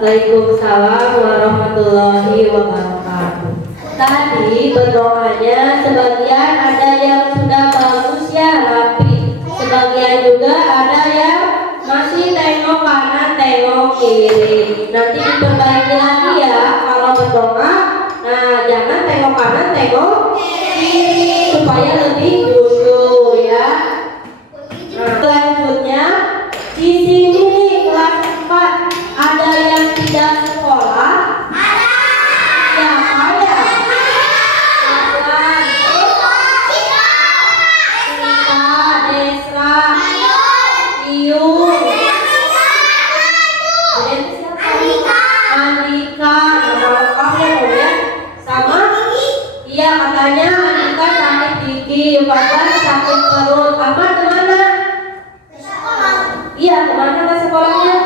Waalaikumsalam warahmatullahi wabarakatuh. Tadi berdoanya sebagian ada yang sudah bagus ya, rapi. Sebagian juga ada yang masih tengok kanan, tengok kiri. Nanti diperbaiki lagi ya kalau berdoa. Nah, jangan tengok kanan, tengok kiri supaya lebih jujur ya. Nah, selanjutnya di sini nih kelas 4 ada yang tidak sekolah? Ada. Siapa ya? Desra, Iyung, Andika, nama lengkap ya, sama? Iya, katanya Andika sakit gigi, Fajar sakit perut. Ahmad kemana? Iya, kemana ke sekolahnya?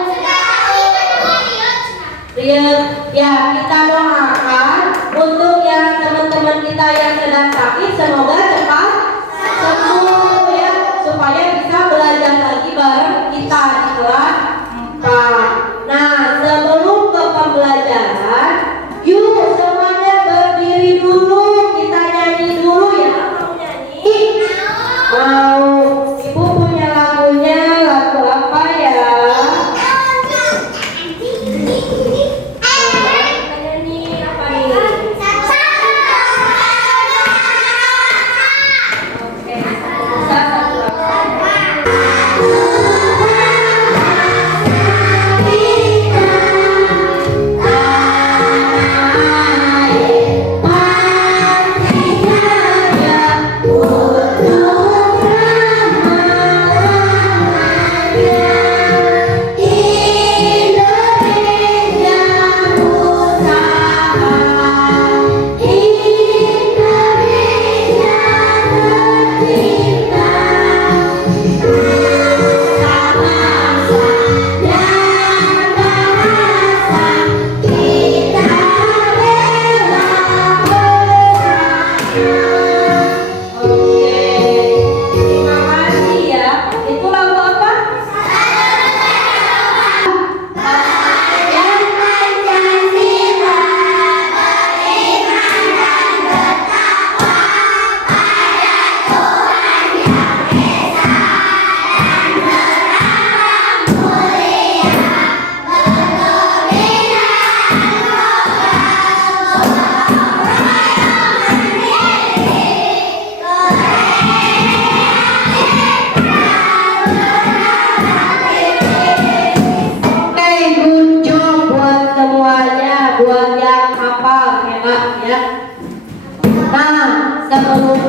Ya, kita doakan untuk yang teman-teman kita yang sedang sakit semoga cepat sembuh ya, supaya bisa belajar lagi bareng kita di kelas 4. Nah, sebelum ke pembelajaran, yuk semuanya berdiri dulu, kita nyanyi dulu ya. Mau nyanyi? Mau. Ibu punya lagunya, lagu apa ya?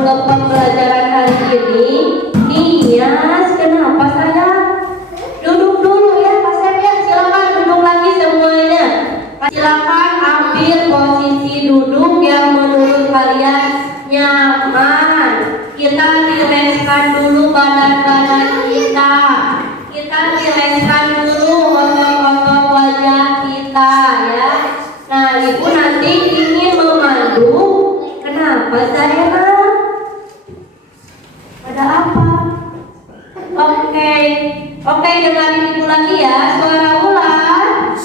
Pembelajaran hari ini, Nias, kenapa saya duduk dulu ya, Pak Sepia, silakan duduk lagi semuanya. Silakan ambil posisi duduk yang menurut kalian nyaman. Kita rilekskan dulu badan-badan kita. Kita rilekskan dulu otot-otot wajah kita ya. Nah, ibu nanti ingin memandu. Kenapa saya ada apa? Oke, dengarin ibu lagi ya. Suara ulang.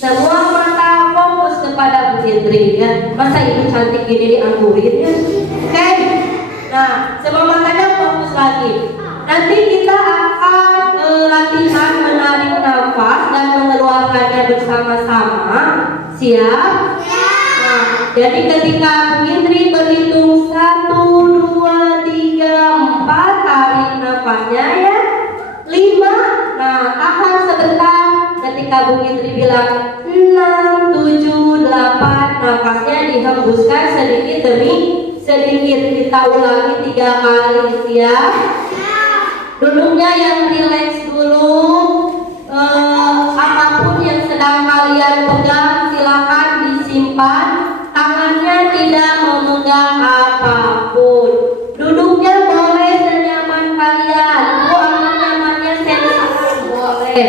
Semua mata fokus kepada Bu Indri ya. Masa ibu cantik gini dianggurin ya? Oke. Nah, semua matanya fokus lagi. Nanti kita akan latihan menarik nafas dan mengeluarkannya bersama-sama. Siap? Nah, jadi ketika Bu Indri berhitung 1, 2, 3, 4, tarik nafasnya ya. 5, nah tahan sebentar. Ketika Bu Indri bilang 6, 7, 8, nafasnya dihembuskan sedikit demi sedikit. Kita ulangi 3 kali. Siap? Duduknya yang rileks dulu. Apapun yang sedang kalian pegang silakan disimpan. Tangannya tidak memegang apapun. Duduknya boleh senyaman kalian. Buang nyamannya senyaman boleh.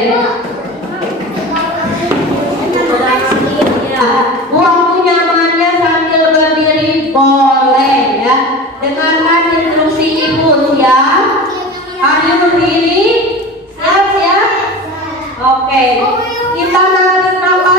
Buang nyamannya sambil berdiri boleh ya. Dengarkan instruksi ibu ya. Ayo berdiri. Siap? Oke. Kita narik nafas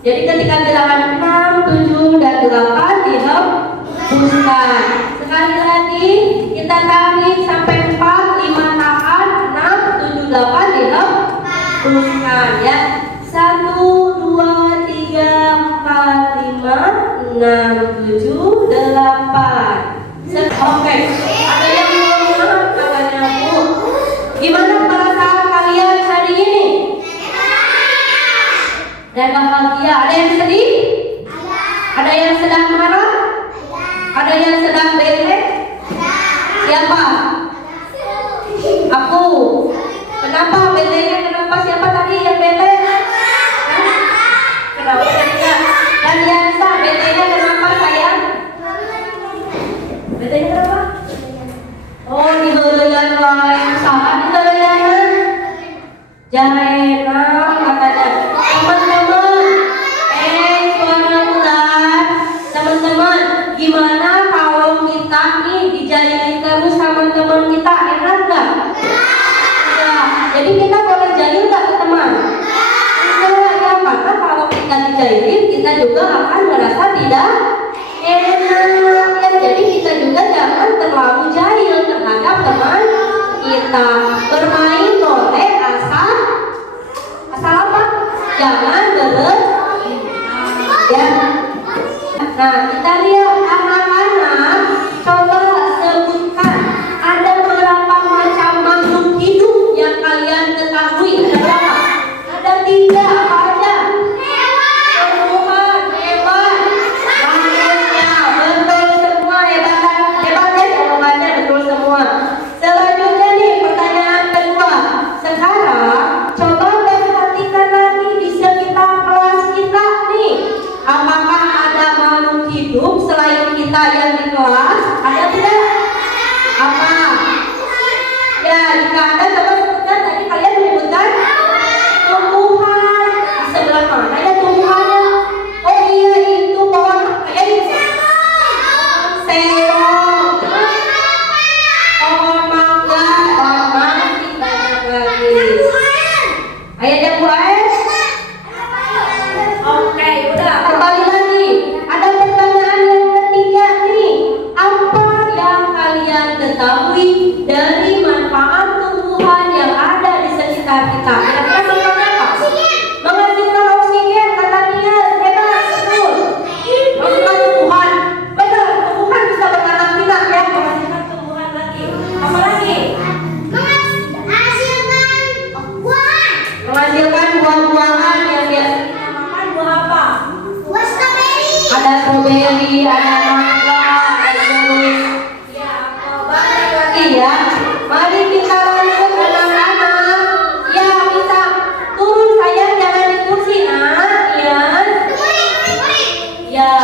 Jadi ketika bilangan 6, 7, dan 8 dihembuskan. Sekali lagi kita tarik sampai 4, 5 tahan, 6, 7, 8 dihembuskan ya. 1, 2, 3, 4, 5, 6, 7, 8. Oke, ada yang mau katanya Bu. Gimana perasaan kalian hari ini? Dan bahagia. Ada yang sedih? Ada yang sedang marah? Ada yang sedang bete? Siapa? Aku. Kenapa betenya? Kenapa siapa tadi yang bete? Kenapa tidak? Dan Yansa, betenya kenapa sayang? Betenya kenapa? Oh, di heureun wae. Saha di heureun? Jaena katanya. Teman-teman, suara bulan. Teman-teman, gimana kalau kita nih dijahilin terus sama teman kita? Enak gak? Ya, jadi kita boleh jahil gak ke teman? Enggak, ya karena kalau kita dijahilin, kita juga akan merasa tidak enak. Ya, jadi kita juga jangan terlalu jahil terhadap teman kita. Bermain boleh asal apa? Jangan berlebihan. Ya. Nah, kita lihat anak-anak, coba sebutkan ada berapa macam makhluk hidup yang kalian ketahui. Ada berapa? Ada 3, apa aja? Tumbuhan, hewan, manusia, betul semua, hebat ya jawabannya, betul semua. Selanjutnya nih pertanyaan kedua. Sekarang coba perhatikan lagi di sekitar kelas kita nih. Apakah ada makhluk hidup selain kita yang di kelas? Ada tidak? Apa? Ya, jika ada coba sebutkan. Tadi kalian menyebutkan tumbuhan. Di sebelah mana ya tumbuhannya? Oh iya, itu pohon sengkong, pohon mangga, masih banyak lagi. Ayo ada buah. Oke, udah kembali lagi. Ada pertanyaan yang ketiga nih. Apa yang kalian ketahui dari manfaat tumbuhan yang ada di sekitar kita? Kira-kira manfaatnya apa? Menghasilkan oksigen, kata dia. Hebat, betul. Menghasilkan tumbuhan. Benar, tumbuhan bisa bertanam pindah ya. Menghasilkan tumbuhan lagi. Apa lagi? Menghasilkan buah-buahan yang biasa kita makan. Buah apa? Ada stroberi, ada mangga, ada jeruk. Ya, banyak lagi ya. Mari kita lanjut anak-anak. Ya, bisa turun sayang, jangan di kursi nak. Ya. Ya.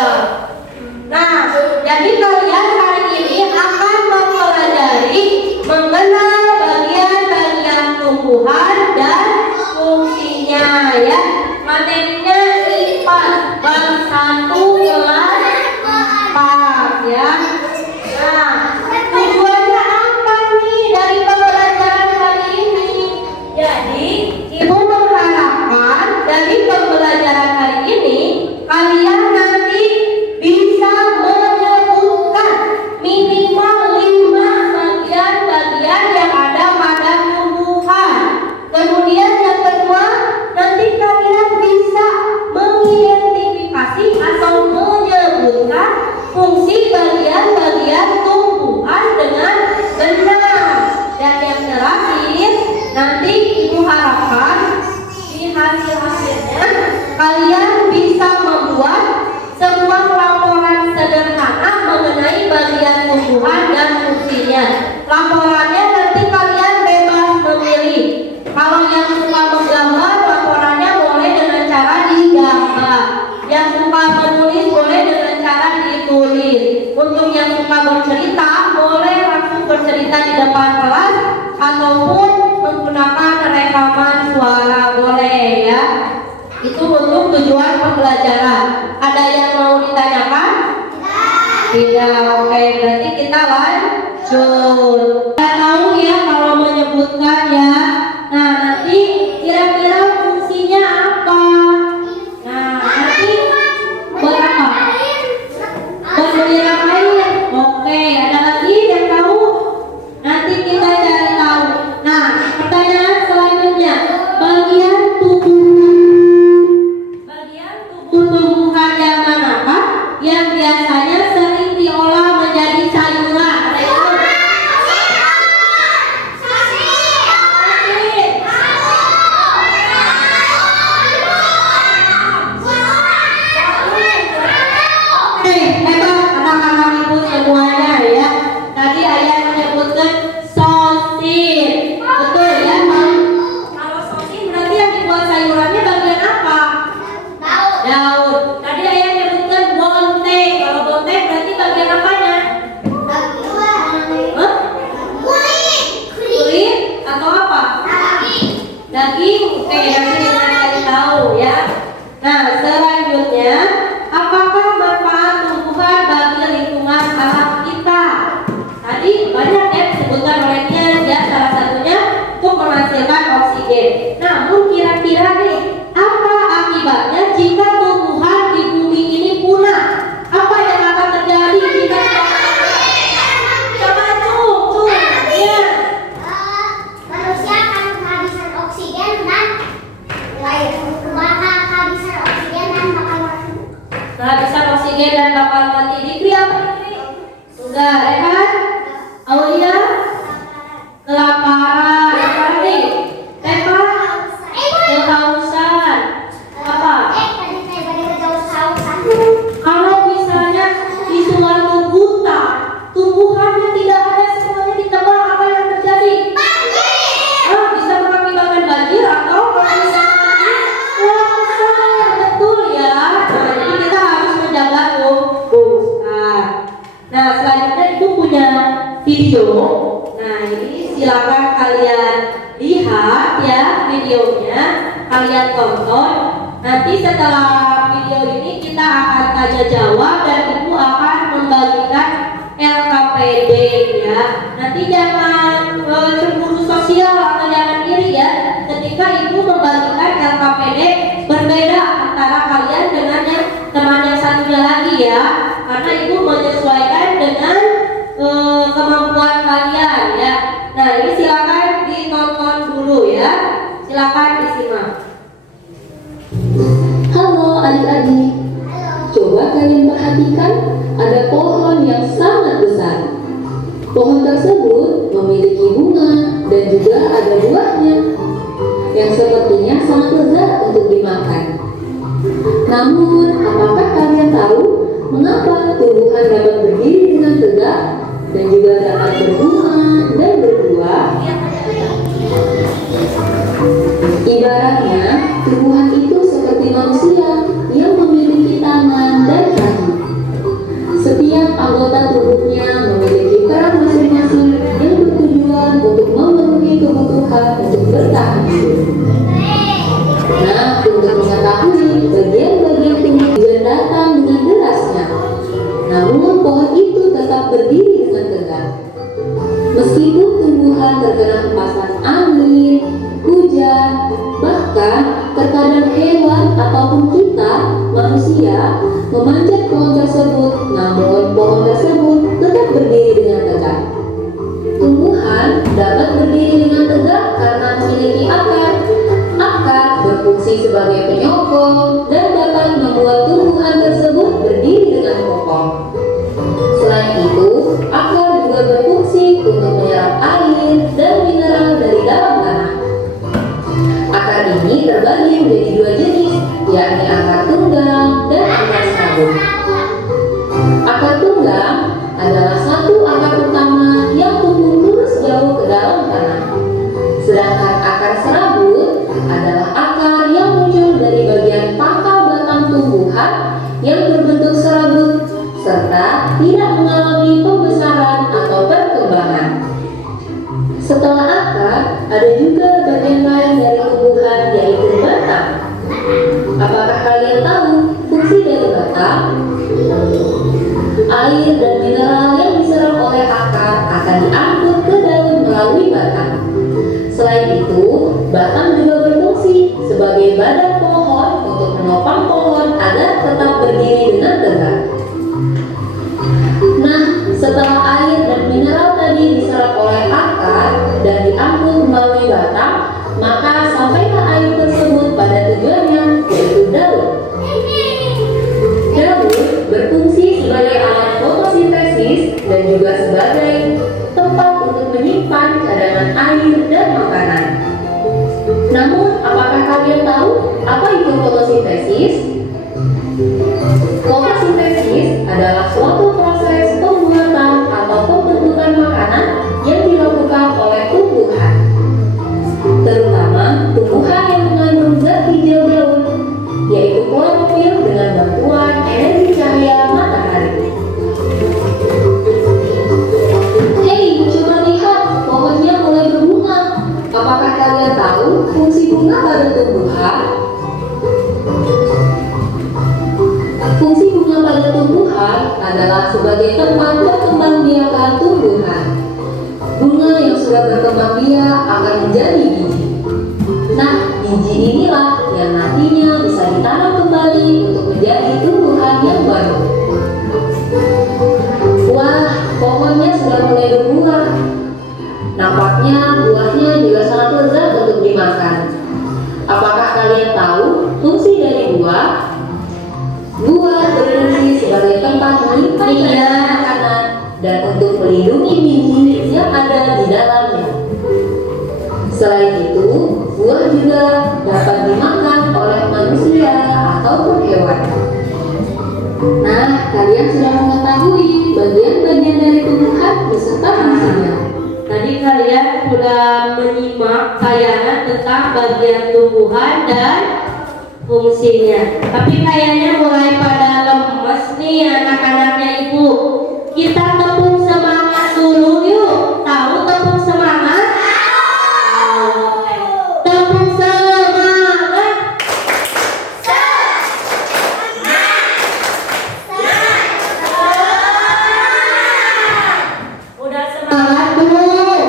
Nah, jadi kalian hari ini akan mempelajari mengenal bagian-bagian tumbuhan dan fungsinya ya. Materinya IPA bab 1 kelas 4 ya. Nah, tujuannya apa nih dari pembelajaran hari ini? Jadi, Ibu mengharapkan dari pembelajaran hari ini kalian nanti bisa menyebutkan minimal 5 bagian-bagian yang ada pada tumbuhan. Kemudian yang kedua, nanti kalian bisa mengidentifikasi atau menyebutkan fungsi bagian-bagian tumbuhan dengan benar. Dan yang terakhir, nanti Ibu harapkan di hasil-hasilnya kalian bisa membuat sebuah laporan sederhana mengenai bagian tumbuhan dan fungsinya. Laporannya nanti kalian bebas memilih. Kalau yang suka menggambar, laporannya boleh dengan cara digambar. Yang suka menulis boleh dengan cara ditulis. Untuk yang suka bercerita, boleh langsung bercerita di depan kelas ataupun menggunakan rekaman suara, boleh ya. Itu untuk tujuan pembelajaran. Ada yang mau ditanyakan? Tidak. Oke, berarti kita lanjut. Kita tahu ya kalau menyebutkan ya. Nah, nanti kira-kira fungsinya apa? Nah, nanti Oke, nanti kita cari tahu ya. Nah, selanjutnya, apakah manfaat tumbuhan bagi lingkungan alam kita? Tadi banyak ya disebutkan oleh Tian ya, salah satunya untuk menghasilkan oksigen. Namun kira-kira nih, apa akibatnya jika tumbuhan di bumi ini punah? Apa yang akan terjadi jika coba tuh ya. Manusia akan kehabisan oksigen dan kehabisan oksigen dan bakal mati. Kehabisan oksigen dan bakal mati. Dikri apa Dikri? Enggak, Rehan? Aulia? Kelaparan. Apa nih? Tepa? Kehausan. Apa? Tadi saya balik kehausan. Kalau misalnya di suatu hutan, tumbuhannya tidak ada, semuanya ditebang, apa yang terjadi? Bisa mengakibatkan banjir atau longsor, betul ya. Nah, jadi kita harus menjaga tumbuhan. Nah, selanjutnya Ibu punya video. Nah, ini silakan kalian lihat ya videonya, kalian tonton. Nanti setelah video ini kita akan tanya jawab dan Ibu akan membagikan LKPD ya. Nanti jangan cemburu sosial atau jangan iri ya. Ketika Ibu membagikan LKPD berbeda antara kalian dengan yang teman yang satunya lagi ya. Karena Ibu menyesuaikan dengan kemampuan kalian ya. Nah, ini silakan ditonton dulu ya. Silakan disimak. Halo adik-adik, coba kalian perhatikan ada pohon yang sangat besar. Pohon tersebut memiliki bunga dan juga ada buahnya yang sepertinya sangat lezat untuk dimakan. Namun, apakah kalian tahu mengapa tumbuhan dapat berdiri dengan tegak dan juga dapat berbunga dan berbuah? Ibaratnya, tumbuhan itu seperti manusia yang memiliki tangan dan kaki. Setiap anggota tubuhnya memiliki peran masing-masing yang bertujuan untuk memenuhi kebutuhan untuk bertahan hidup. Nah, untuk mengetahui bagian-bagian tubuh hujan datang dengan derasnya, namun pohon itu tetap berdiri dengan tegak. Meskipun tumbuhan terkena hempasan angin, hujan, bahkan terkadang hewan ataupun kita, manusia, memanjat pohon tersebut, namun pohon tersebut tetap berdiri dengan tegak. Tumbuhan dapat berdiri dengan tegak karena memiliki akar. Akar berfungsi sebagai penyokong dan dapat membuat tumbuhan tersebut berdiri dengan kokoh. Selain itu, akar juga berfungsi untuk menyerap air dan mineral dari dalam tanah. Akar ini terbagi menjadi dua jenis, yakni akar tunggang dan akar serabut. Akar tunggang adalah satu akar utama yang tumbuh lurus jauh ke dalam tanah. Sedangkan akar serabut adalah akar yang muncul dari bagian pangkal batang tumbuhan yang berbentuk serabut serta tidak mengalami pembesaran atau perkembangan. Setelah akar, ada juga bagian lain dari tumbuhan yaitu batang. Apakah kalian tahu fungsi dari batang? Air dan mineral yang diserap oleh akar akan diangkut ke daun melalui batang. Selain itu, batang juga berfungsi sebagai badan pohon untuk menopang pohon agar tetap berdiri dengan tegak. Nah, setelah air dan mineral tadi diserap oleh akar dan diangkut melalui batang, maka sampailah air tersebut pada tujuannya, yaitu daun. Daun berfungsi sebagai alat fotosintesis dan juga sebagai tempat untuk menyimpan cadangan air dan makanan. Namun, apakah kalian tahu apa itu fotosintesis? Fotosintesis adalah suatu proses pembuatan atau pembentukan makanan yang dilakukan oleh tumbuhan, terutama tumbuhan yang mengandung zat hijau daun, yaitu klorofil dengan bantuan energi cahaya matahari. Hei, coba lihat, pohonnya mulai berbunga. Apakah kalian tahu fungsi bunga sebagai tempat perkembangbiakan tumbuhan. Bunga yang sudah berkembang biak akan menjadi biji. Nah, biji inilah yang nantinya bisa ditanam kembali untuk menjadi tumbuhan yang baru. Wah, pohonnya sudah mulai berbuah. Nampaknya buahnya juga sangat lezat untuk dimakan. Apakah kalian tahu fungsi dari buah? Buah berfungsi sebagai tempat menyimpan makanan dan untuk melindungi biji yang ada di dalamnya. Selain itu, buah juga dapat dimakan oleh manusia ataupun hewan. Nah, kalian sudah mengetahui bagian-bagian dari tumbuhan beserta fungsinya. Tadi kalian sudah menyimak tayangan tentang bagian tumbuhan dan fungsinya. Tapi kayaknya mulai pada lemes nih anak-anaknya ibu. Kita tepuk semangat dulu yuk. Tahu tepuk semangat? Tepuk semangat. Udah semangat belum?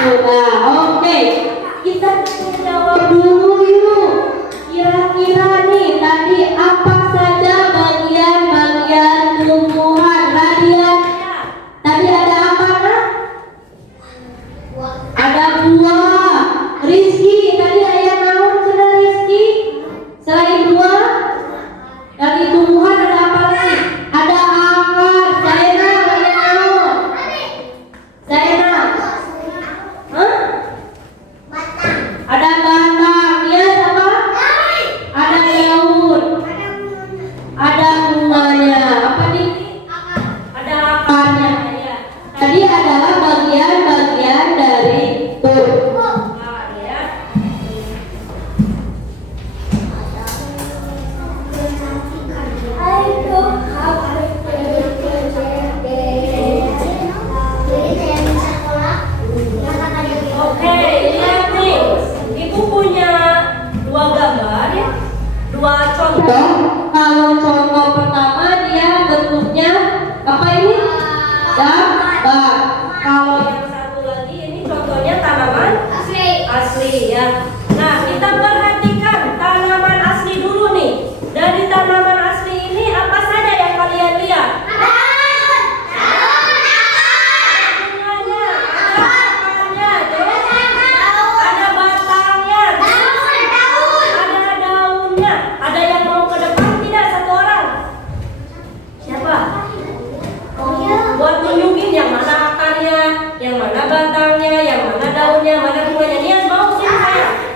Sudah, oke. Kita jawab dulu yuk. Kira-kira nih tadi apa saja bagian-bagian tumbuhan Radian? Tadi ada apa nak? Ada buah. Rizky, tadi ayah naon sudah Rizky? Selain buah, dari tumbuhan ada apa lagi? Ada akar. Zaina, ayah naon? Zaina, hah? Ada batang. Dia apa? Ada daun. Ada bunganya. Apa nih? Ada akarnya. Tadi adalah bagian-bagian dari tumbuhan ya. Oke, lihat nih. Ibu punya dua gambar ya. Dua contoh. Kalau contoh pertama dia bentuknya apa ini? Gambar. Kalau yang satu lagi ini contohnya tanaman asli ya. Nah, kita perhatikan tanaman asli dulu nih. Dari tanaman asli ini apa saja yang kalian lihat? Bunganya, ada akarnya, ada batangnya, ada daunnya. Ada yang mau ke depan tidak satu orang? Siapa? Buat tunjukin yang mana akarnya, yang mana batangnya, yang mana daunnya, mana bunganya. Niat mau sih saya.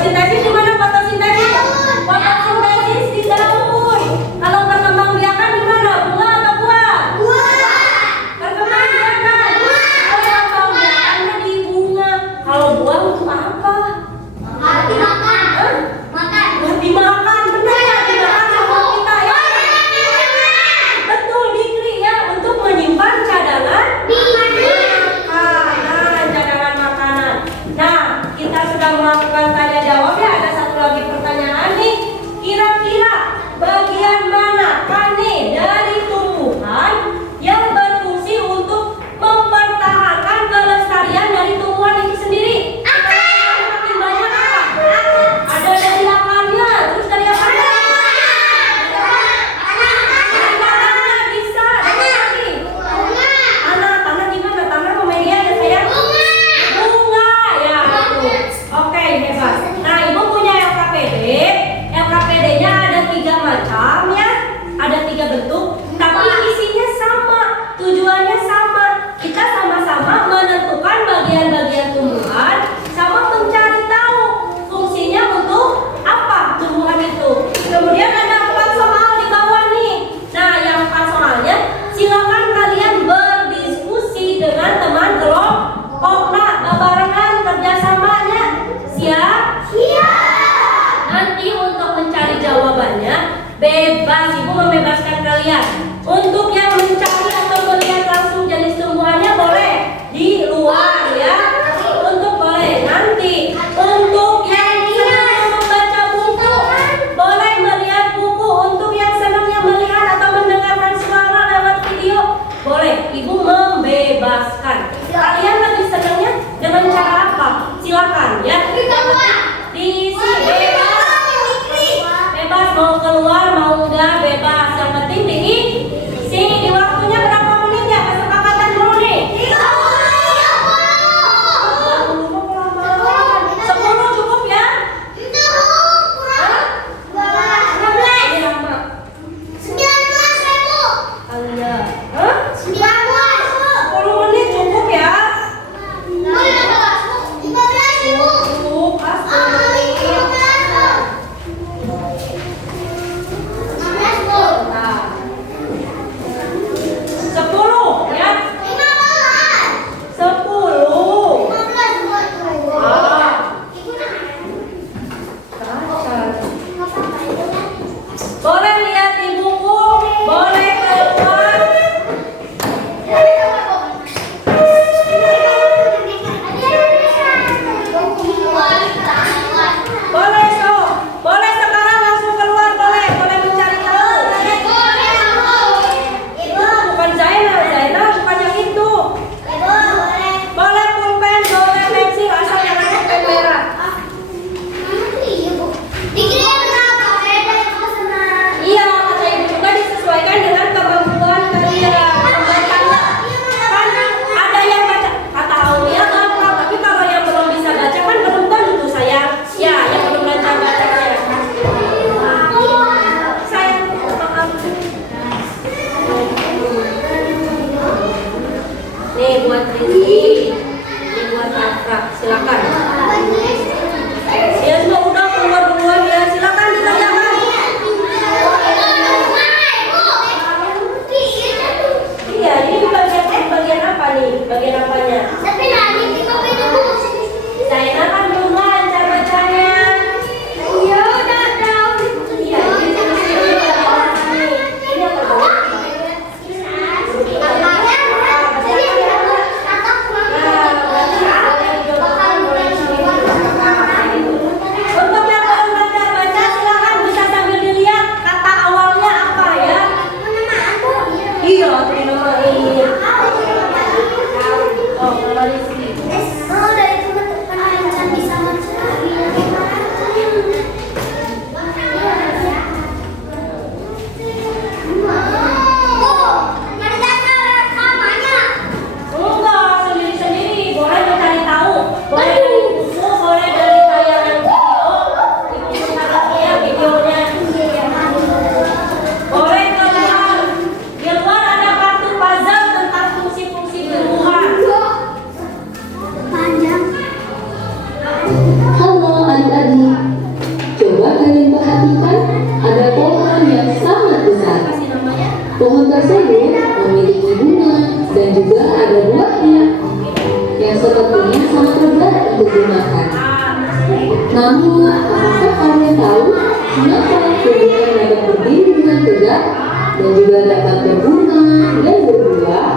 Fotosintesis di mana fotosintesis? Fotosintesis di daun. Kalau perkembangbiakan di mana? Bunga atau buah? Perkembangbiakan. Kalau perkembangbiakannya di bunga. Kalau buah untuk apa? Buat dimakan. Benar ya, dimakan sama kita ya. Betul, dikri ya, untuk menyimpan cadangan cadangan makanan. Nah, kita sudah melakukan tanya jawab ya. Ada satu lagi pertanyaan nih. Kira-kira bagian manakah nih dari tumbuhan yang berfungsi untuk mempertahankan kelestarian dari tumbuhan itu sendiri? Makin banyak apa? Ada dari akarnya, terus dari akarnya bisa. Ada lagi. Tanah gimana? Tanah memedia ya sayang? Bunga ya. Oke, hebat. Nah, ibu punya LKPD. LKPD-nya ada 3 macam ya, ada 3 bentuk, tapi isinya sama, tujuannya sama. Kita sama-sama menentukan bagian-bagian tumbuhan, sama mencari tahu fungsinya untuk apa tumbuhan itu. Kemudian ada 4 soal di bawah nih. Nah, yang 4 soalnya silakan kalian berdiskusi dengan teman kelompok. Nah, barengan kerjasamanya. Siap? Nanti untuk mencari jawabannya bebas, ibu membebaskan kalian. Untuk yang mencari atau melihat langsung jenis tumbuhannya boleh di luar ya. Untuk boleh nanti. Untuk yang senangnya membaca buku boleh melihat buku. Untuk yang senangnya melihat atau mendengarkan suara lewat video boleh. Ibu membebaskan. Kalian lebih senangnya dengan cara apa? Silakan ya. Diisi bebas mau keluar mau enggak bebas, yang penting diisi. Di waktunya berapa menit ya? Kesepakatan dulu nih. 10 cukup ya? Ini lama. Iya. 10 menit cukup ya? Cukup, Nah. 10 ya? 10. Boleh lihat di buku, boleh keluar. Boleh so, boleh sekarang langsung keluar, boleh mencari tahu. Bukan Zainal bukannya itu. Boleh pulpen, boleh pensil, asal jangan pulpen merah. Iya, kata ibu juga disesuaikan dengan kemampuan kalian. Membacanya kan ada yang baca kata Aulia gampang, tapi kalau yang belum bisa baca kan belum tentu sayang. Ya, yang belum baca-bacanya. Sayang, maaf. Nih buat Rizky, ini buat Afra, silakan. Ya semua udah keluar duluan ya, silakan ditanyakan. Iya, ini bagian apa nih? Bagian apanya? Zainal kan belum lancar bacanya. Iya, udah tahu. Iya, ini apa? Nah, boleh dicobakan, boleh disini. Pohon tersebut memiliki bunga dan juga ada buahnya yang sepertinya sangat lebat untuk dimakan. Namun, apakah kalian tahu kenapa tumbuhan dapat berdiri dengan tegak dan juga dapat berbunga dan berbuah?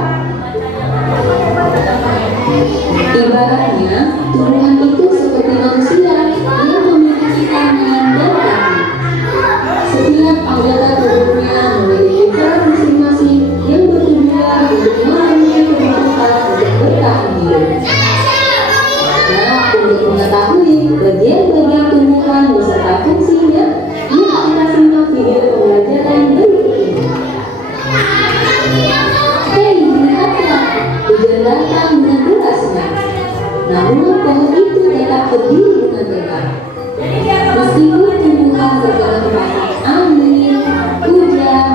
Ibaratnya, tumbuhan itu seperti manusia yang memiliki tangan dan kaki. Setiap anggota tubuhnya memiliki peran masing-masing yang bertujuan untuk memenuhi kebutuhan untuk bertahan hidup. Nah, untuk mengetahui bagian-bagian tumbuhan beserta fungsinya, yuk kita simak video pembelajaran berikut ini. Hei, lihatlah, hujan datang dengan derasnya. Namun pohon itu tetap berdiri dengan tegak. Meskipun tumbuhan terkena pasang angin, hujan,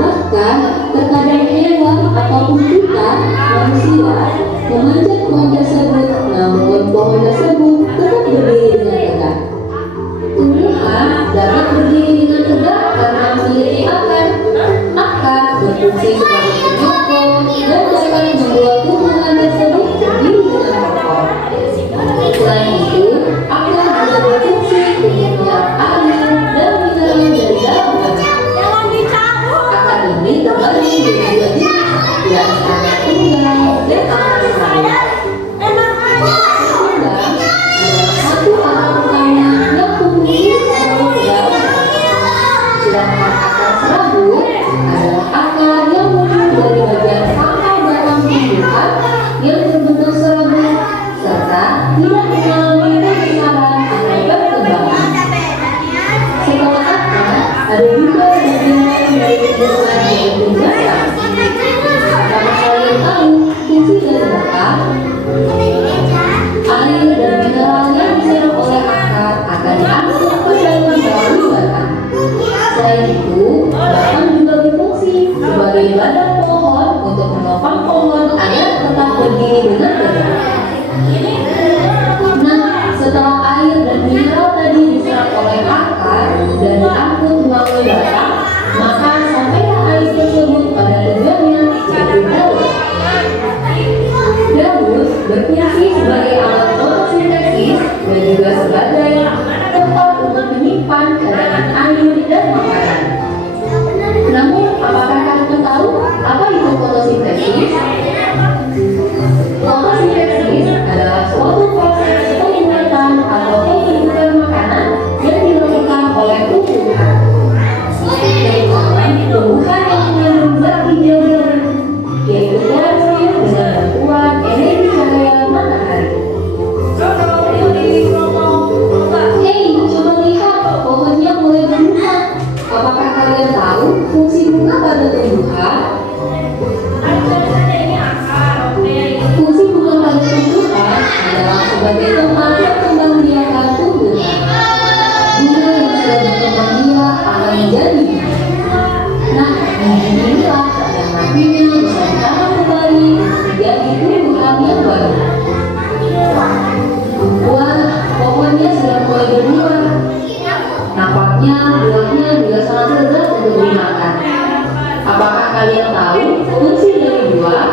bahkan terkadang hewan ataupun kita manusia memanjat pohon tersebut, namun pohon tersebut tetap berdiri dengan tegak. Tumbuhan dapat berdiri dengan tegak karena memiliki akar berfungsi sebagai penyokong dan dapat membuat tumbuhan tersebut berdiri dengan kokoh. Selain itu, akar juga berfungsi untuk menyerap air dan mineral dari dalam tanah. Akar ini terbagi menjadi dua jenis, yakni akar tunggal dan akar serabut. Tunggal adalah satu akar utama yang tumbuh selalu ke dalam tanah. Sedangkan akar serabut adalah akar yang muncul dari bagian pangkal dalam tumbuhan yang berbentuk serabut serta tidak mengalami pemekaran atau perkembangan. Setelah akar, ada juga bagian dari tumbuhan yang berbentuk. Apakah kalian tahu fungsi dari akar? Air dan mineral yang diserap oleh akar akan diangkut ke dalam melalui batang. Selain itu, batang juga berfungsi sebagai badan pohon untuk menopang pohon agar tetap berdiri dengan tegak. Nah, setelah air dan mineral tadi diserap oleh akar dan diangkut melalui batang, maka sampailah air tersebut pada tujuannya, yaitu daun. Daun berfungsi sebagai alat fotosintesis dan juga sebagai tempat untuk menyimpan cadangan air dan makanan. Namun, apakah kalian tahu apa itu fotosintesis? Fotosintesis adalah suatu proses pembuatan atau pembentukan makanan yang dilakukan oleh tumbuhan. Tumbuhan yang mengandung zat hijau yaitu klorofil dengan bantuan energi cahaya matahari. Hei, coba lihat, pohonnya mulai berbunga. Apakah kalian tahu fungsi bunga pada tumbuhan? Fungsi bunga pada tumbuhan adalah sebagai tempat berkembang biakan tumbuhan. Bunga yang sudah berkembang biak akan menjadi bunga. Nah, inilah yang nantinya bisa ditanam kembali menjadi tumbuhan yang baru. Wah, pohonnya sudah mulai berbuah. Nampaknya buahnya juga sangat lezat untuk dimakan. Apakah kalian tahu fungsi dari buah?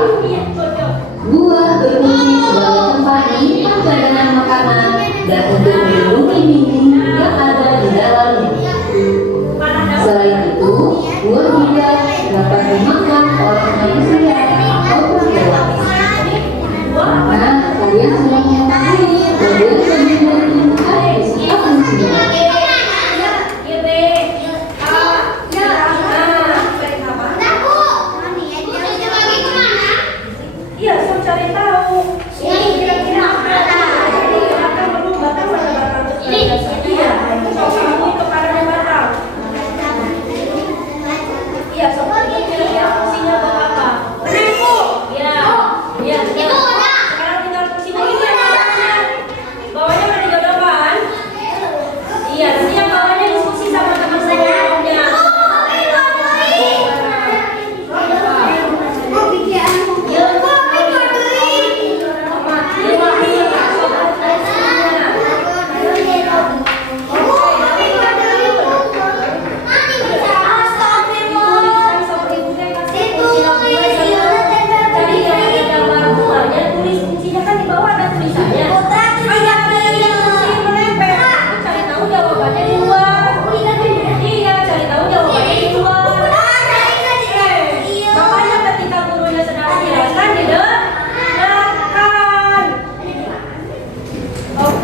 Buah berfungsi sebagai tempat menyimpan cadangan makanan dan untuk melindungi biji yang ada di dalamnya. Selain itu, buah juga dapat dimakan oleh manusia atau hewan. Nah, kalian sudah mengetahui bagian-bagian dari tumbuhan beserta fungsinya. Iya, saya cari tahu. Ini kira-kira akan batang pada batang tersebut. Iya, kamu itu pada batang.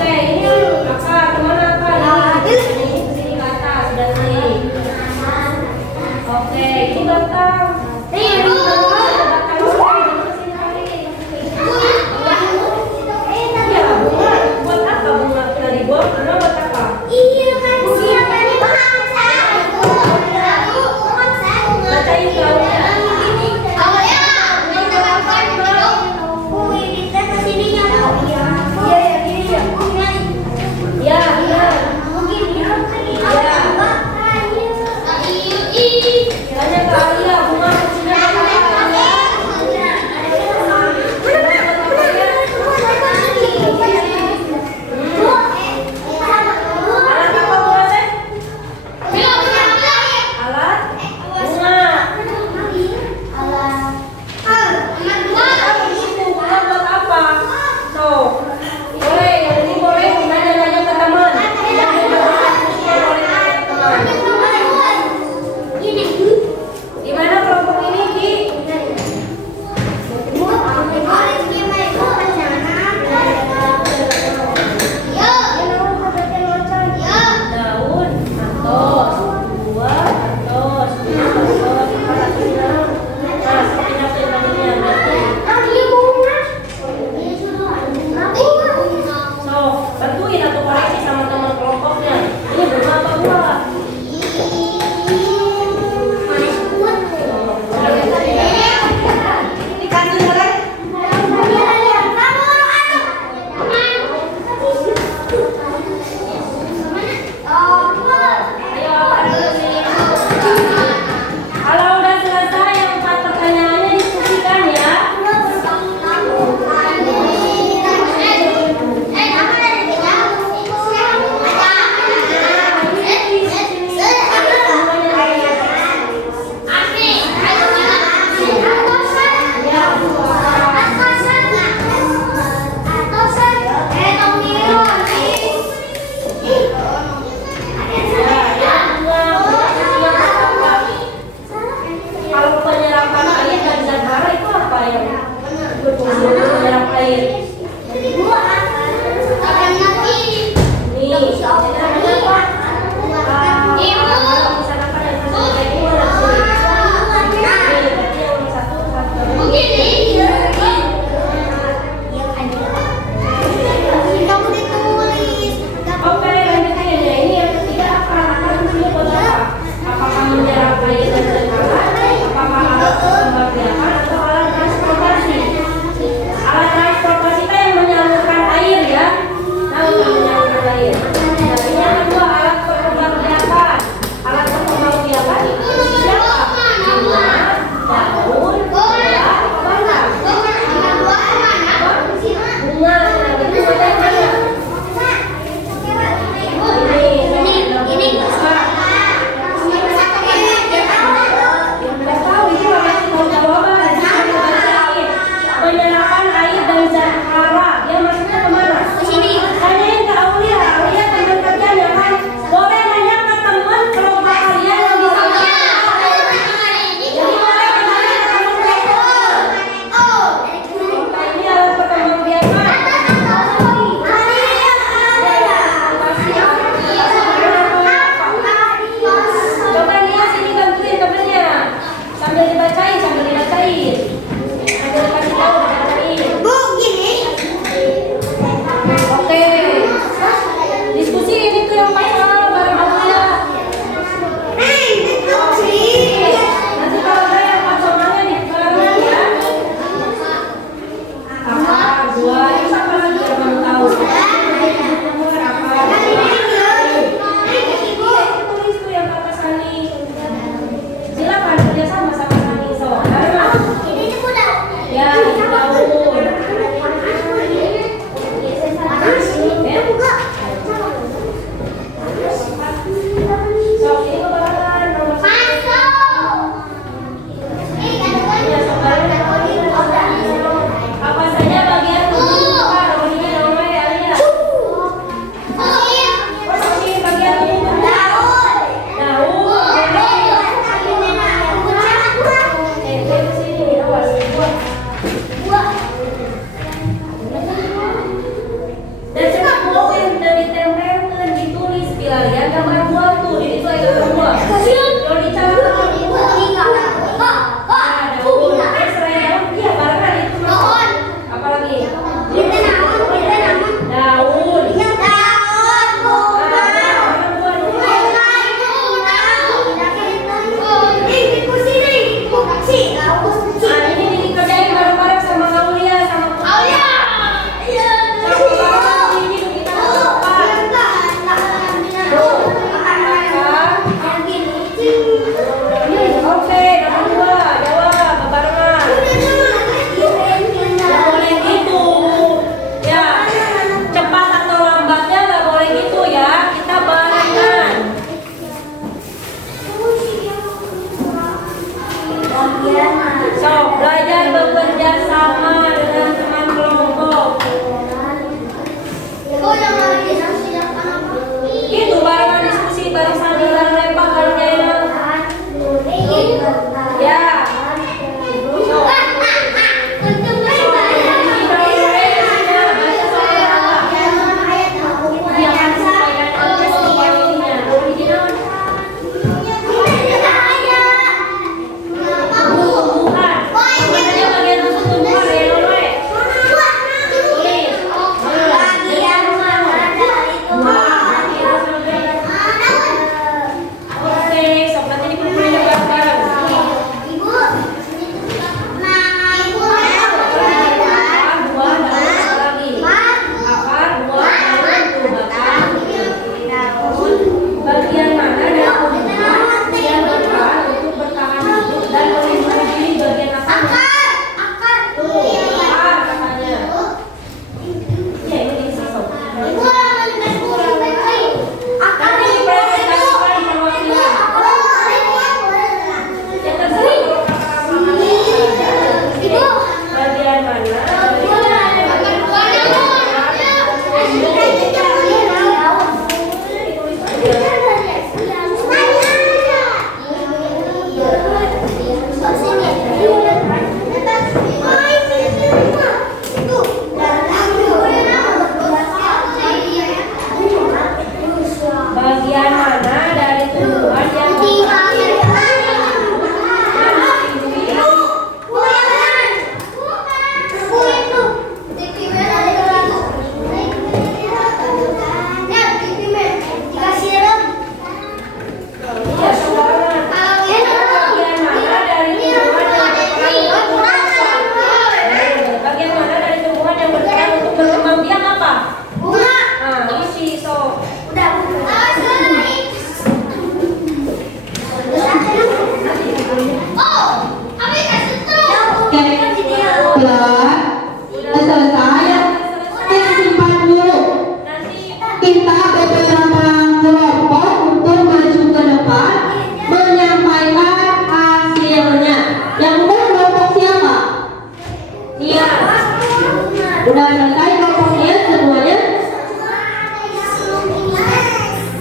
Oke, ini kakak, kemana kak? Ini kesini ke atas, sudah naik. Oke, ini batang. Iya, bunga. Buat apa bunga kita dibuang? Karena buat apa? Bacain gaulnya. Iya, benar. Tanya ke Alia, bunga kita beberapa kelompok untuk maju ke depan menyampaikan hasilnya. Yang udah kelompok siapa? Iya. Udah selesai kelompoknya semuanya?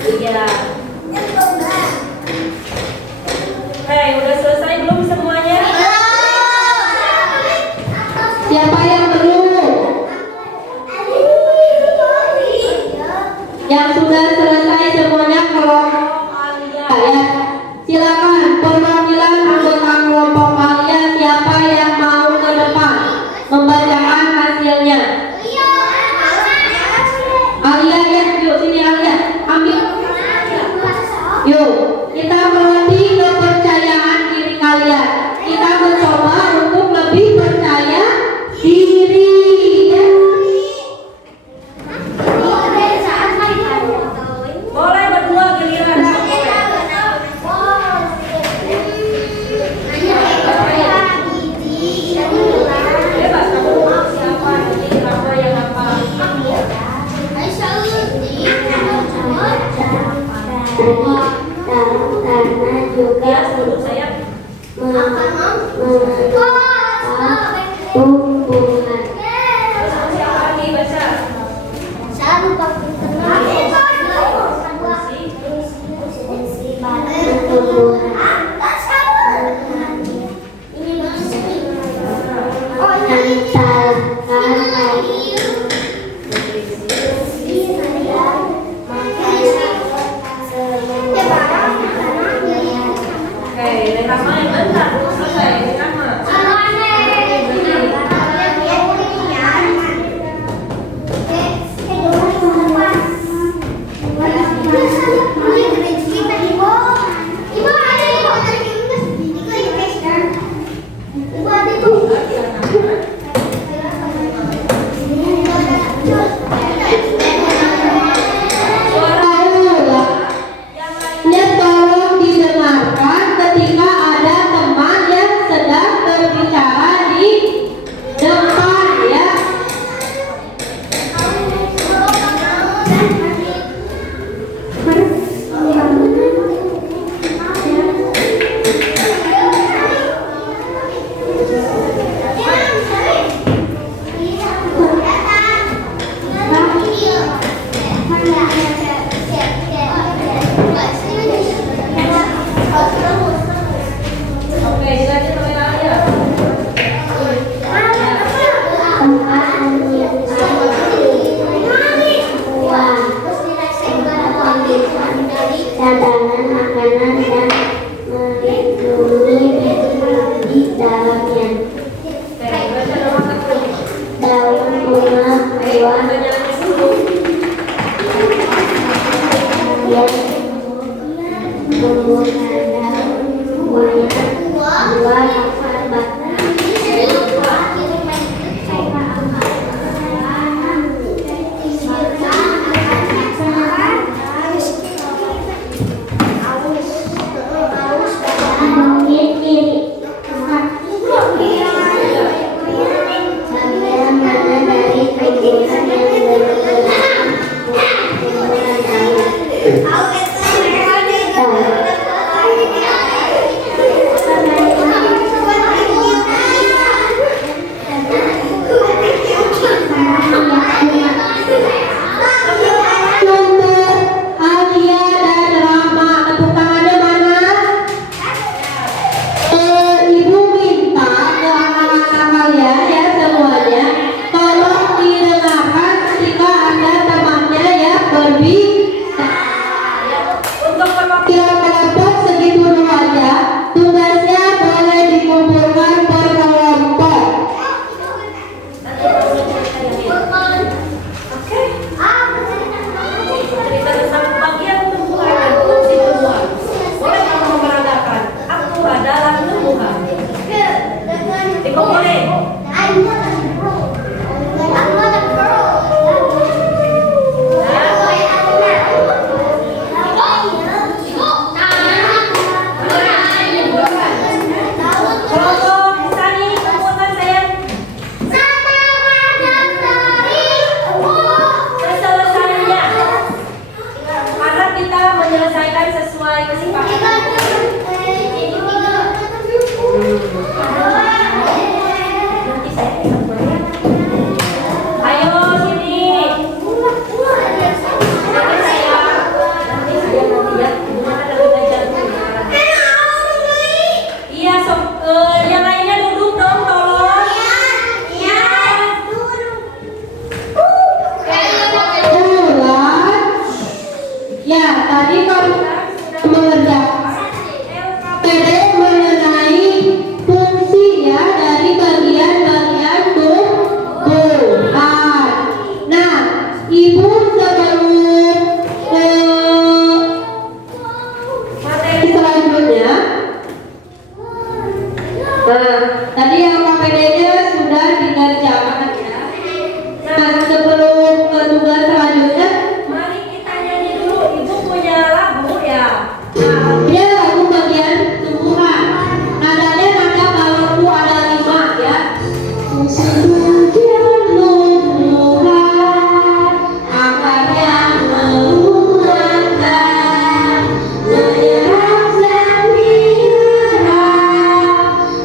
Iya. Hei, udah selesai belum semuanya? Siapa yang belum? Yang sudah selesai semuanya kelompok kalian ya. Silakan perwakilan anggota kelompok kalian siapa yang mau ke depan membacakan hasilnya. Alia ya, yuk sini Alia, ambil. Yuk, kita melatih kepercayaan diri kalian. Kita mencoba untuk lebih percaya diri ya. Boleh berdua giliran. Bebas kamu siapa nanti apa yang apa. Karena juga Ya, sebelum saya tumbuhan. siapa lagi baca? Oke, rekama yang bentar, selesai rekama. Ya, tolong didengarkan ketika ada teman yang sedang berbicara di depan ya. Oke, silakan kamera ya. Cadangan makanan dan melindungi di dalamnya. Oke, baca nomor 1. Daun bunga buah Banyak dulu. yang tumbuhan daun buahnya buah batang. Bagian mana dari tumbuhan yang bergerak tumbuhan daun? Tahu. menyelesaikan sesuai kesepakatan. Nanti saya ya. Ayo sini. Nanti saya lihat gimana lagi ngajar. Iya, yang lainnya duduk dong, tolong. Iya. Ya, tadi kan mengerjakan PD mengenai fungsi ya dari bagian-bagian tumbuhan. Nah, Ibu sebelum ke materi selanjutnya, nah tadi yang PD-nya sudah dikerjakan ya. Nah, sebelum ke tugas selanjutnya, Mari kita nyanyi dulu. Ibu punya lagu ya. dia lagu bagian tumbuhan. Nadanya nada bawaku ada 5 ya. Fungsi bagian tumbuhan, akarnya menguatkan, menyerap zat mineral,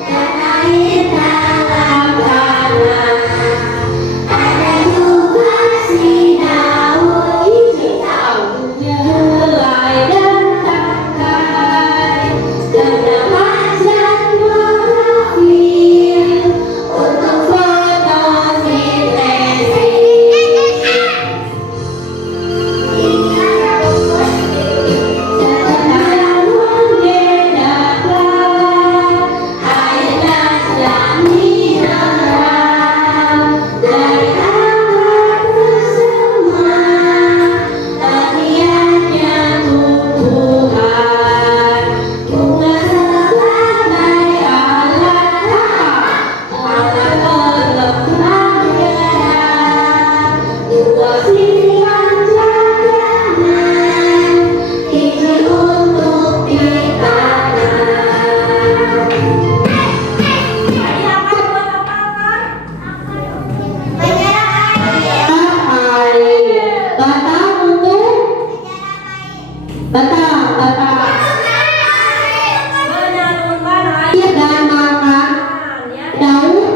dan air dalam tanah. Ada tugas di daun hijau, helai dan tangkai, terdapat zat klorofil untuk fotosintesis. Dalam membedakan air dan zat mineral dari akar semua bagiannya tumbuhan. Bunga sebagai alat pelembagaran, buah pilihan cadangan, biji untuk ditanam. Tadi apa buat apa? Air, batang untuk batang Menyalurkan air air dan makan ya. daun.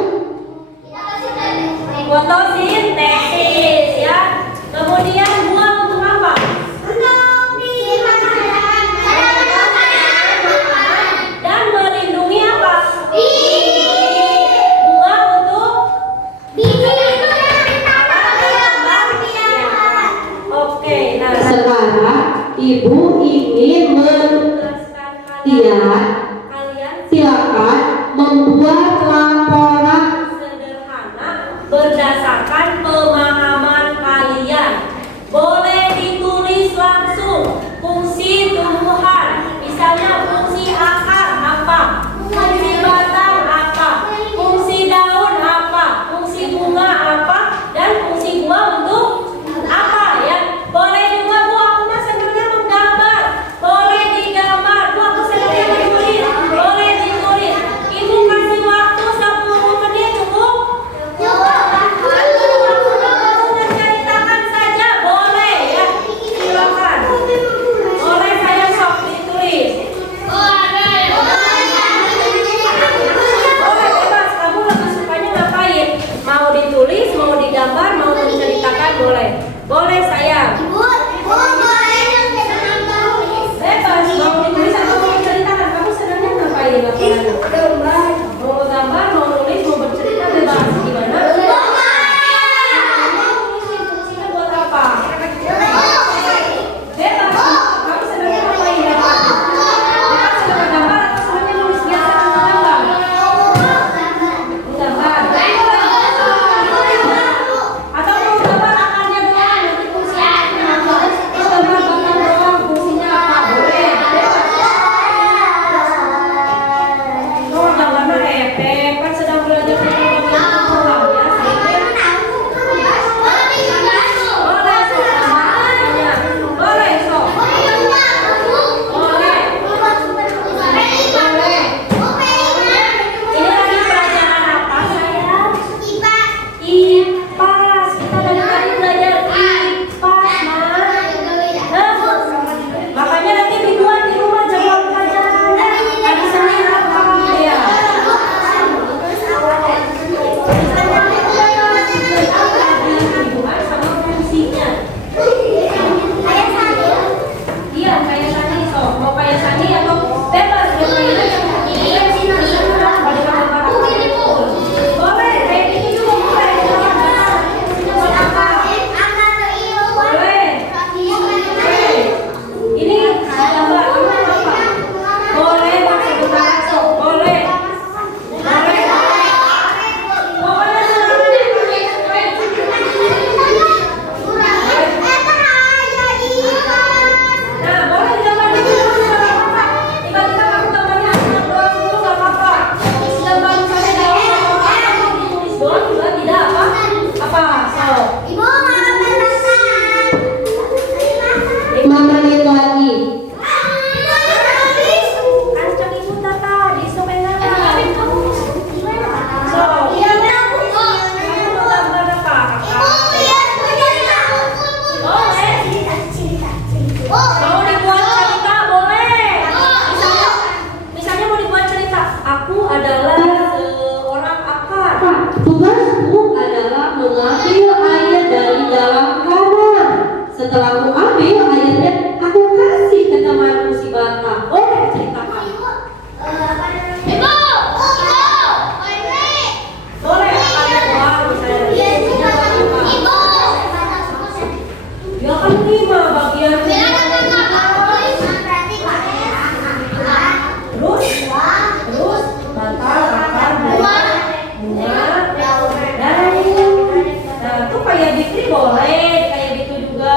Fotosintesis ya. Kemudian buah untuk apa? Dan melindungi apa? Bunga untuk Oke, nah Sekarang Ibu ingin jelaskan melihat, kalian silakan membuat laporan sederhana berdasarkan pemahaman kalian. Boleh ditulis langsung fungsi tumbuhan, misalnya fungsi akar apa, fungsi batang apa, fungsi daun apa, fungsi bunga apa, dan fungsi buah untuk apa ya. Boleh juga Bu, aku mah senangnya menggambar. Boleh digambar, Bu, aku senangnya menulis. Boleh ditulis. Ibu kasih waktu 10 menit cukup? Menceritakan saja boleh ya. Silakan. Setelah aku ambil akhirnya aku kasih ke temanku si Bata. Boleh ceritakan? Boleh ada doang misalnya. Ya kan 5 bagiannya. Terus bantal, bakar, bunga, daun. Nah itu kayak dikri boleh, kayak gitu juga.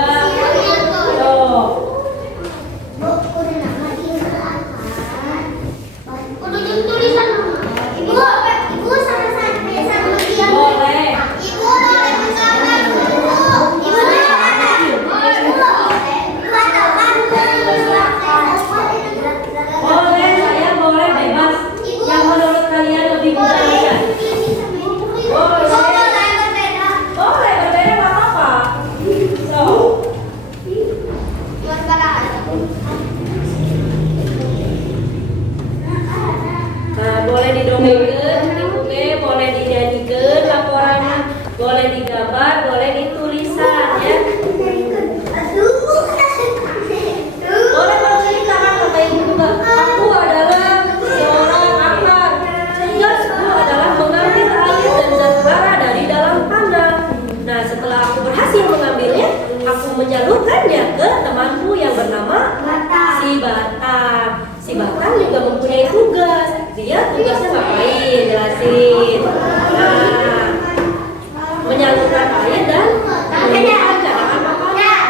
Tuh. Boleh. Boleh, saya boleh bebas. Yang menurut kalian lebih mudah. Boleh, berbeda nggak apa-apa. So. Nah, boleh didongengkan, boleh dinyanyikan laporannya, boleh digambar, boleh ditulisan ya. Boleh menceritakan kata ibu juga. Aku adalah seorang akar. Tugasku adalah mengambil air dan zat hara dari dalam tanah. Nah, setelah aku berhasil mengambilnya, aku menyalurkannya ke temanku yang bernama si Batang. Si Batang juga mempunyai tugas. Dia tugasnya ngapain? Jelasin. Nah, menyalurkan air dan menyiapkan cadangan makanan.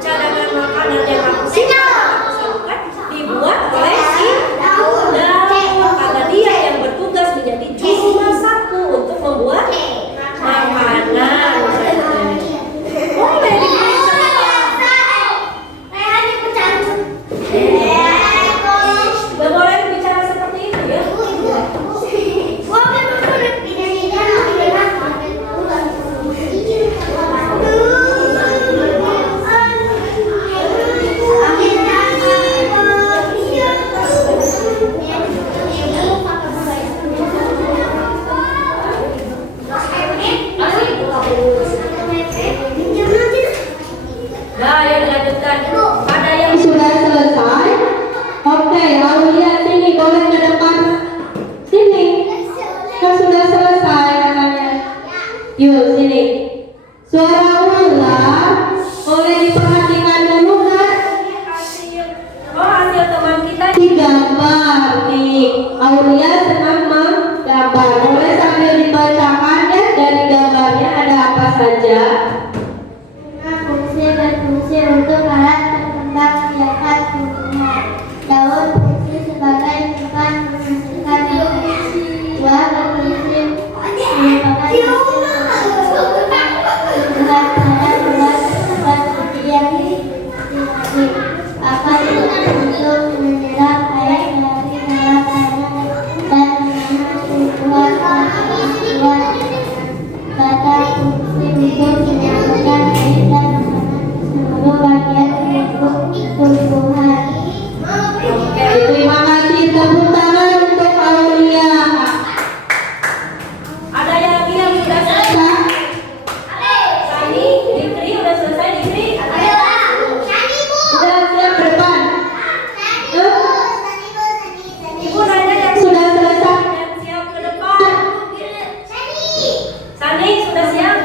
Cadangan makanan yang aku salurkan dibuat oleh si daun, karena dia yang bertugas menjadi juru masakku untuk membuat makanan. Boleh Gak boleh bicara seperti itu ya. Nah, ya dilanjutkan. Ada yang Sudah selesai? Oke, Aulia sini, boleh ke depan. Sini. Kan sudah selesai katanya. Yuk, sini. Suara ular boleh diperhatikan dulu kan? hasil teman kita Digambar nih. Aulia senang menggambar. Boleh sambil dibacakan ya dari gambarnya ada apa saja. Fungsi berfungsi untuk alat berkembang biakan tumbuhan. Daun fungsi sebagai tempat menghasilkan nutrisi. Buah berfungsi merupakan tumbuhan pada buah tempat biji yang dilatih. Akar untuk menyerap air dari dalam tanah dan menahan tumbuhan buah. Batang fungsi untuk menyalurkan air dan makanan ke seluruh bagian tubuh tumbuhan. Terima kasih, tepuk tangan untuk Aulia. ada yang lagi yang sudah selesai. Sani, Dikri udah selesai Dikri. Sudah siap ke depan. Ibu nanya yang Sudah selesai. dan siap ke depan. Sani sudah siap.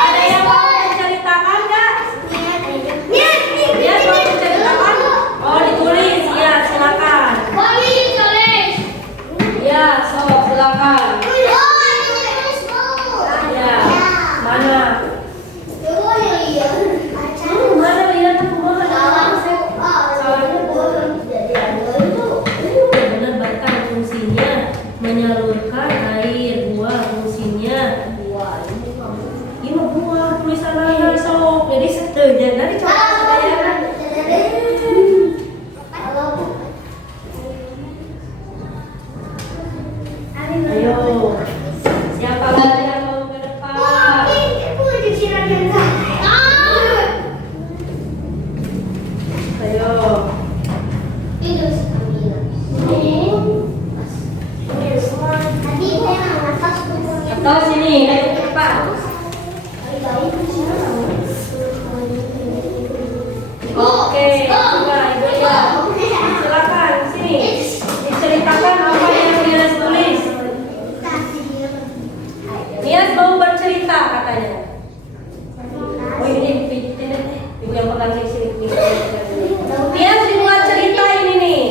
Ada yang mau menceritakan nggak? silakan. Oke, coba Ibu ya. Silakan sini. Diceritakan apa yang Nias tulis. Nias mau bercerita katanya. Oh ini pijitin deh. Ibu yang pegang sini. Nias dibuat cerita ini nih.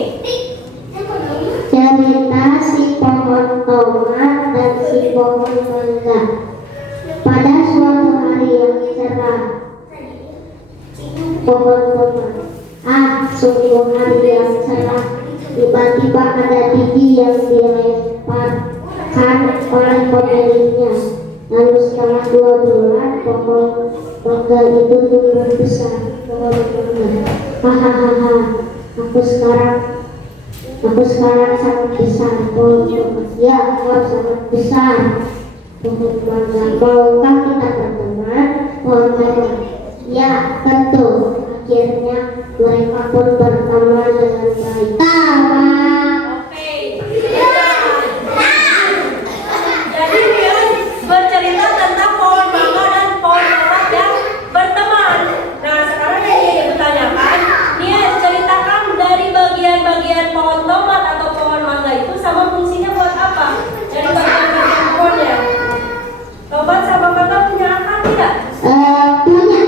Cerita si pohon tomat dan si pohon mangga. Pada suatu hari yang cerah, pohon tomat, sungguh hari yang cerah. Tiba-tiba ada biji yang dilemparkan oleh pemiliknya. Lalu setelah 2 bulan, pohon mangga itu tumbuh besar. Pohon mangga, hahaha, aku sekarang sangat besar. Pohon tomat, ya, kau sangat besar. Pohon mangga, maukah kita berteman? Pohon tomat, ya, tentu. Akhirnya mereka pun berteman dengan baik. Oke. Jadi dia bercerita tentang pohon mangga dan pohon tomat yang berteman. Nah sekarang yang ingin ditanyakan, dia ceritakan dari bagian-bagian pohon tomat atau pohon mangga itu sama fungsinya buat apa? Dari bagian-bagian pohonnya. Tomat sama mangga punya akar tidak? Punya.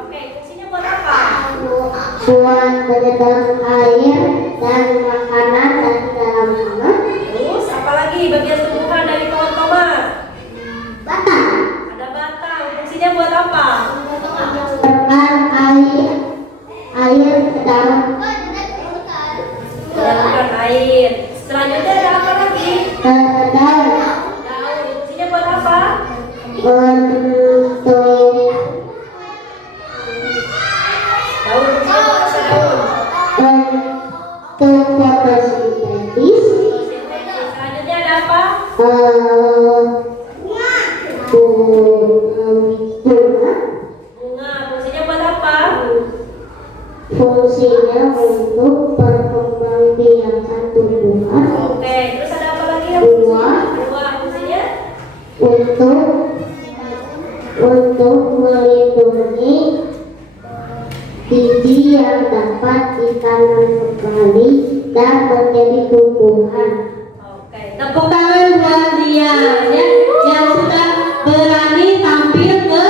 Oke, fungsinya buat apa? Buat menyedot air dan makanan dari dalam tanah. Terus apalagi bagian tumbuhan dari pohon tomat? Batang. Ada batang. Fungsinya buat apa? Menyedotkan air ke dalam Menyalurkan air. Selanjutnya ada apa lagi? daun. Daun. Fungsinya buat apa? Untuk Daun. Fungsinya buat apa daun? fotosintesis. Selanjutnya ada apa? Bunga. Bunga. Fungsinya buat apa? Fungsinya untuk perkembangbiakan tumbuhan. Oke. Terus ada apa lagi yang Buah. Buah. Fungsinya? Untuk melindungi biji yang dapat ditanam kembali dan menjadi tumbuhan. Oke. Tepuk tangan buat dia ya, yang sudah berani tampil ke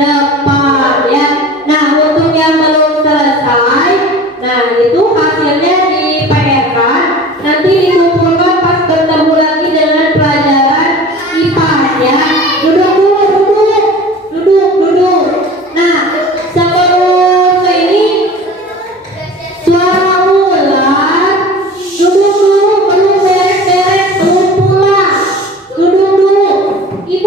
depan ya. Nah untuk yang belum selesai, nah itu hasilnya di PR-kan, nanti dikumpulkan pas bertemu lagi dengan pelajaran IPA ya. Duduk dulu, duduk. Nah sebelum ini suara ular, duduk dulu, belum beres-beres, belum pulang. Duduk dulu. Ibu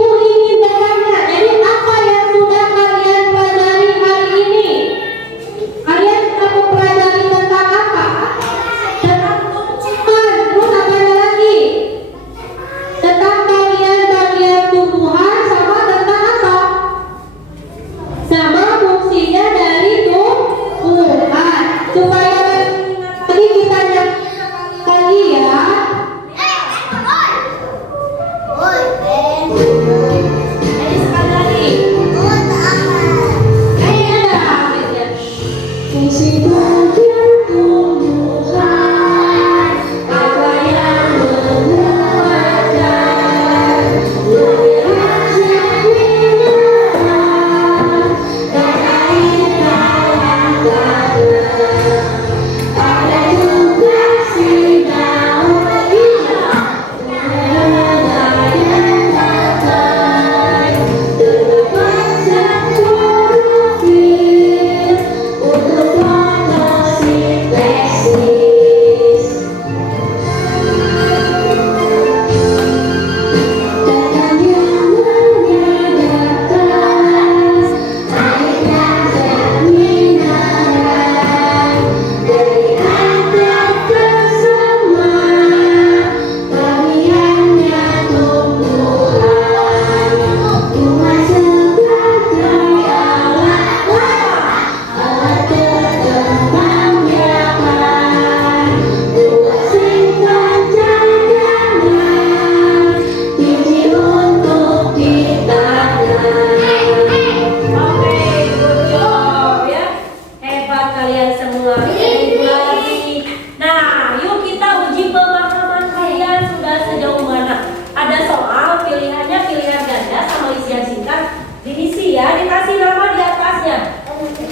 diisi ya, dikasih nama di atasnya.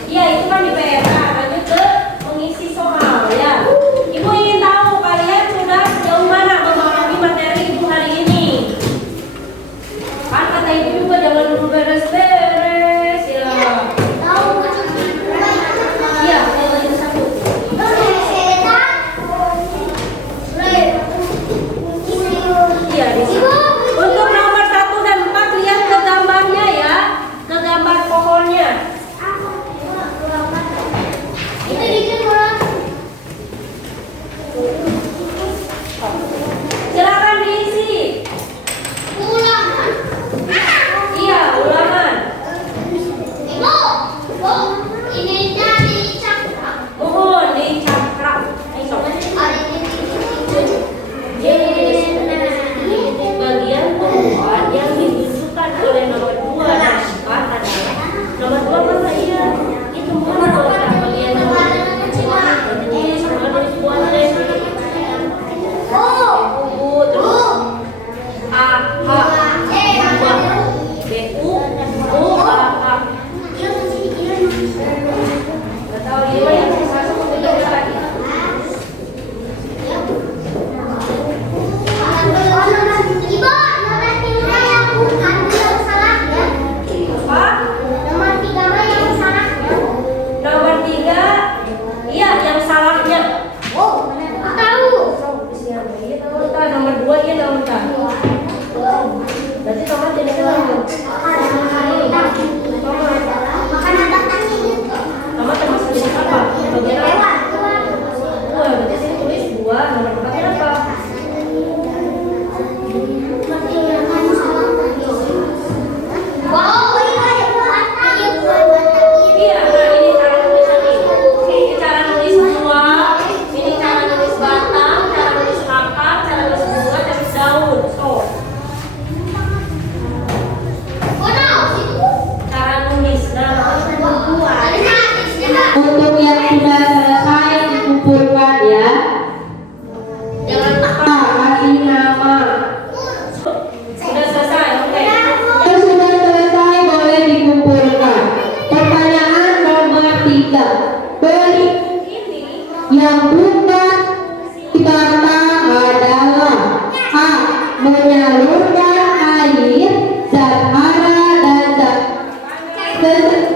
Iya, itu kan di peta. Lanjut ke mengisi soal ya. Ibu ingin tahu kalian sudah sejauh mana memahami materi ibu hari ini? Kan kata ibu juga jangan dulu beres-beres ya. Iya, saya lagi satu. Iya, di sini. Untuk nomor 1 dan 4 lihat ke gambarnya ya, ke gambar pohonnya. Silakan diisi. Iya, ulangan. Mohon dicakrak. Bagian temuan yang ditunjukkan oleh nomor 2 dan 4 adalah nomor 2 masa iya itu nomor bagian nomor tulis buat terus A H B U O A H. Nggak tahu dia yang satu kita lagi. Nomor 3, iya yang salahnya. Nomor 2 iya nomor 1. Berarti tomat jadi salah. Tomat termasuk jenis apa? Bagian apa? 2, berarti sini tulis 2, nomor 4 apa? Iya, nah ini cara tulisannya. Ini cara nulis buah, ini cara nulis batang, cara nulis akar, cara nulis bunga, cara nulis daun. So, cara nulis. Nah, buah. Untuk yang sudah selesai dikumpulkan ya. Jangan lupa Kasih nama. sudah selesai, oke. Yang sudah selesai boleh dikumpulkan. Pertanyaan nomor 3. Beri Ini yang bukan kata adalah A. Menyalurkan air, zat hara dan zat